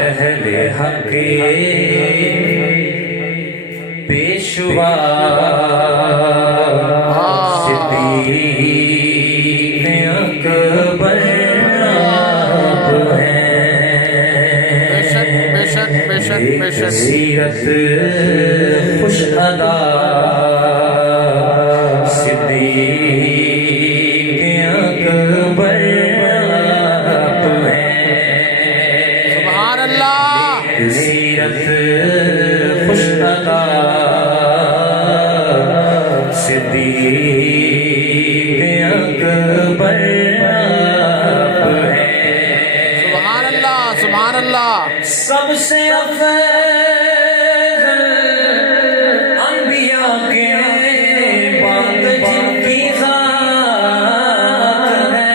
अहले हक पेशवा सिद्दीक़ अकबर हैं। सीरत खुश अदा सिद्दीक़ अकबर सीरत खुश अदा सिद्दीक़ अकबर है। सुभान अल्लाह, सुभान अल्लाह। सबसे अफ़ज़ल अंबिया के बाद जिनकी ज़ात है,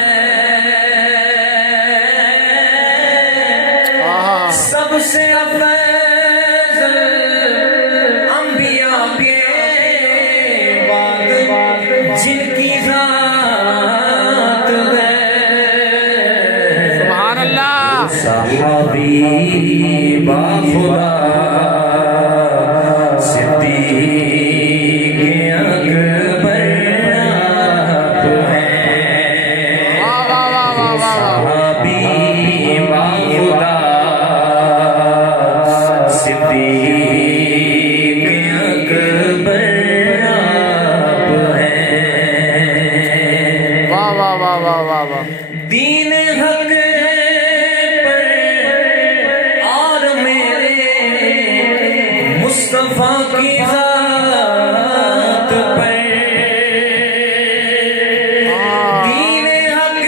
सबसे अफ़ज़ल अंबिया के बाद जिनकी ज़ात है। सुभान अल्लाह। सहाबी बाखुदा सिद्दीक़ अकबर हैं। सहाबी बाखुदा सिद्दीक़ अकबर हैं। वाह वाह वाह वाह वाह वाह। दीन हक पर और मेरे मुस्तफा की ज़ात पर, दीन हक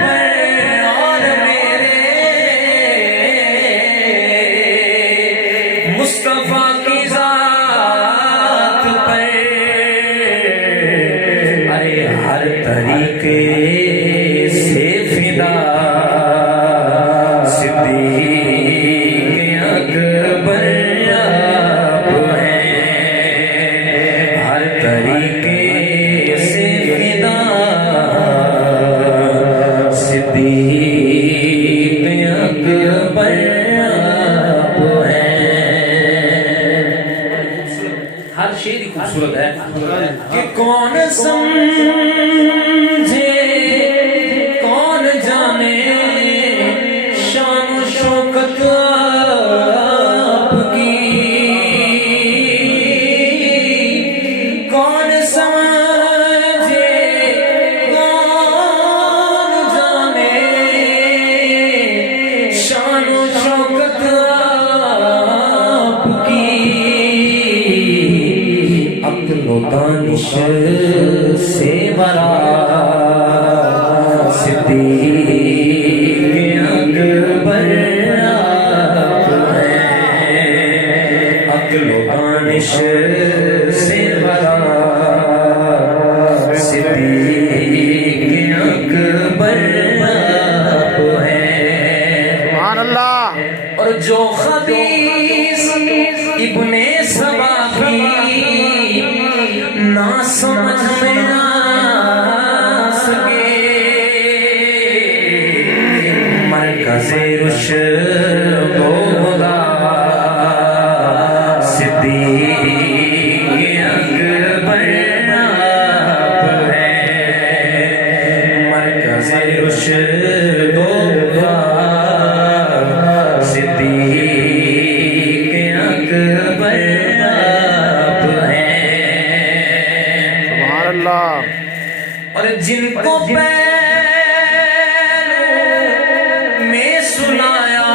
पर और मेरे मुस्तफा की ज़ात पर, अरे हर तरीके से फिदा सिद्दीक़ अकबर आप हैं। हर तरीके से फिदा सिद्दीक़ अकबर आप हैं। हर शेर ही खूबसूरत है कि कौन समझे कौन जाने शान शौकत आपकी, कौन समझे कौन जाने शान शौकत आपकी। अक्ल दानिश से बरा सिद्दीक़ अकबर आप हैं। अक्ल दानिश से बरा सिद्दीक़ अकबर आप हैं। सुभान अल्लाह। और जो खबीस इब्ने सबा की ना समझ में आ सके, मरकज़े रुश्द व हुदा सिद्दीक़ अकबर आप हैं। मरकज़े रुश्द व हुदा सिद्दीक़ अकबर आप हैं। सुभान अल्लाह। और जिनको पैरों में सुनाया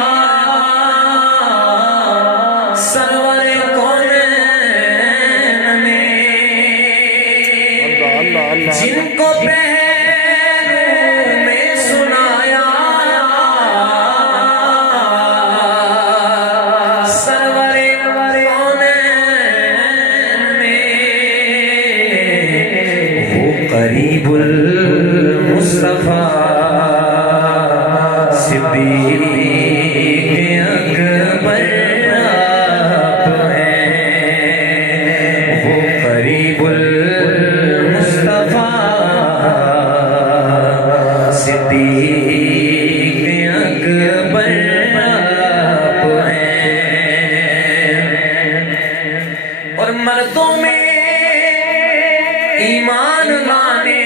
ईमान लाने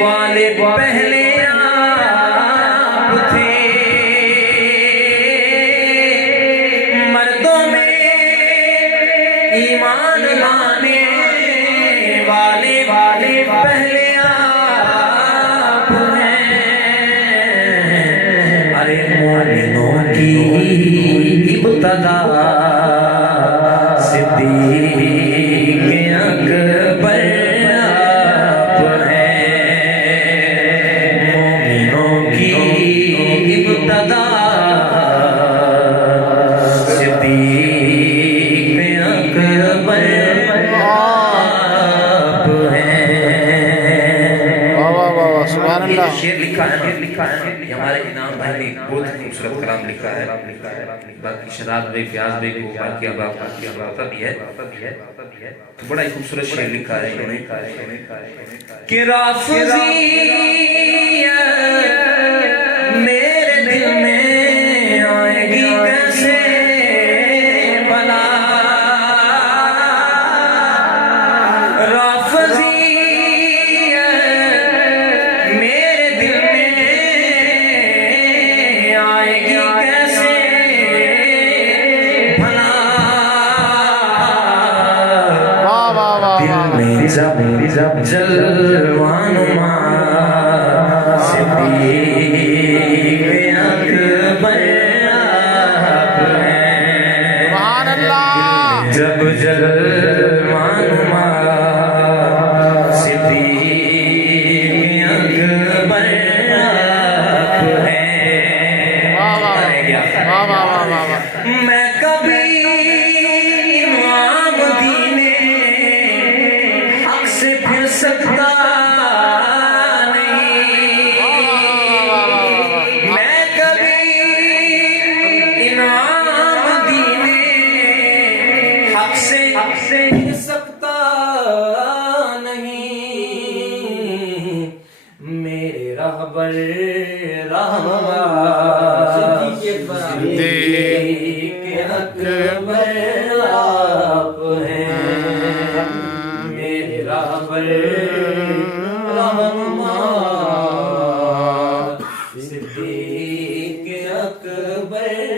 वाले पहले आप थे, मर्दों में ईमान लाने वाले पहले आप हैं। अरे मोमिनों की इब्तदा सिद्दीक़ अकबर आप हैं। मोमिनों की इब्तदा सिद्दीक़ अकबर आप हैं। वाह वाह वाह वाह सुभान अल्लाह। शेर लिखा है ये हमारे इनाम भाई ने बहुत खूबसूरत कलाम लिखा है। बाकी शराब भाई प्याज भाई को बाकी अब पता भी है, तो बड़ा ही खूबसूरत शेर लिखा है इन्होंने कि राफ़ज़ी मेरे दिल में आएगी कैसे भला, राफ़ज़ी मेरे दिल में आएगी कैसे भला, वाह वाह वाह दिल वाह। में जब जलवानुमा सिद्दीक़ अकबर आप हैं। सुभान अल्लाह। जब जलवानुमा सिद्दीक़ अकबर आप हैं। वाह वाह वाह वाह वाह वाह वाह। मैं कभी इमाम दीने हक से फिर सकता नहीं, मैं कभी इमाम दीने हक से फिर सकता नहीं, मेरे रहबर रहमा सिद्दीक़ अकबर आप हैं। मेरे रहबर रहमा सिद्दीक़ अकबर